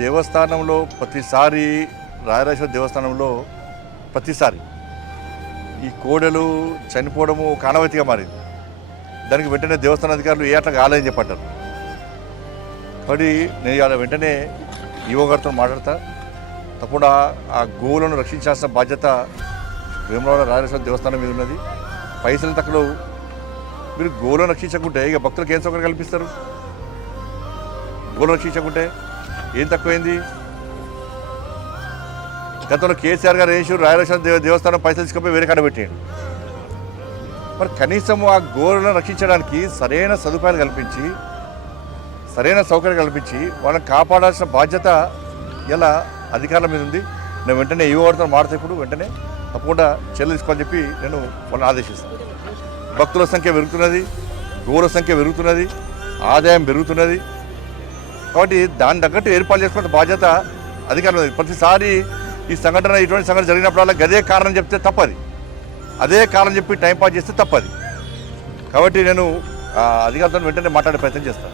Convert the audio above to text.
దేవస్థానంలో ప్రతిసారి రాయరాజేశ్వర దేవస్థానంలో ప్రతిసారి ఈ కోడలు చనిపోవడము కానవతిగా మారింది. దానికి వెంటనే దేవస్థాన అధికారులు ఏ అట్లా కాలేదని చెప్పంటారు. కాబట్టి నేను ఇవాళ వెంటనే ఈవో గారితో మాట్లాడతా. తప్పకుండా ఆ గోవులను రక్షించాల్సిన బాధ్యత వేములవాడ రాయరాజేశ్వర దేవస్థానం మీద ఉన్నది. పైసలు తక్కువ మీరు గోవులను రక్షించకుంటే ఇక భక్తులకు ఏం సౌకర్యం కల్పిస్తారు? గోవులను రక్షించకుంటే ఏం తక్కువైంది? గతంలో కేసీఆర్ గారు వేసి రాయరాజేశ్వర దేవస్థానం పైసలు తీసుకుపోయి వేరే కాడ పెట్టేయండి. మరి కనీసం ఆ గోవులను రక్షించడానికి సరైన సదుపాయాలు కల్పించి సరైన సౌకర్యం కల్పించి వాళ్ళని కాపాడాల్సిన బాధ్యత ఇలా అధికారుల మీద ఉంది. నేను వెంటనే ఈవో వారితో మాట్లాడితే ఇప్పుడు వెంటనే తప్పకుండా చర్యలు తీసుకోవాలని చెప్పి నేను వాళ్ళని ఆదేశిస్తాను. భక్తుల సంఖ్య పెరుగుతున్నది, గోవుల సంఖ్య పెరుగుతున్నది, ఆదాయం పెరుగుతున్నది. కాబట్టి దాని తగ్గట్టు ఏర్పాటు చేసుకునే బాధ్యత అధికారులు ఉంది. ప్రతిసారి ఈ సంఘటన ఇటువంటి సంఘటన జరిగినప్పుడల్లా గదే కారణం చెప్తే తప్పది, అదే కారణం చెప్పి టైంపాస్ చేస్తే తప్పది. కాబట్టి నేను అధికారులతో వెంటనే మాట్లాడే ప్రయత్నం చేస్తాను.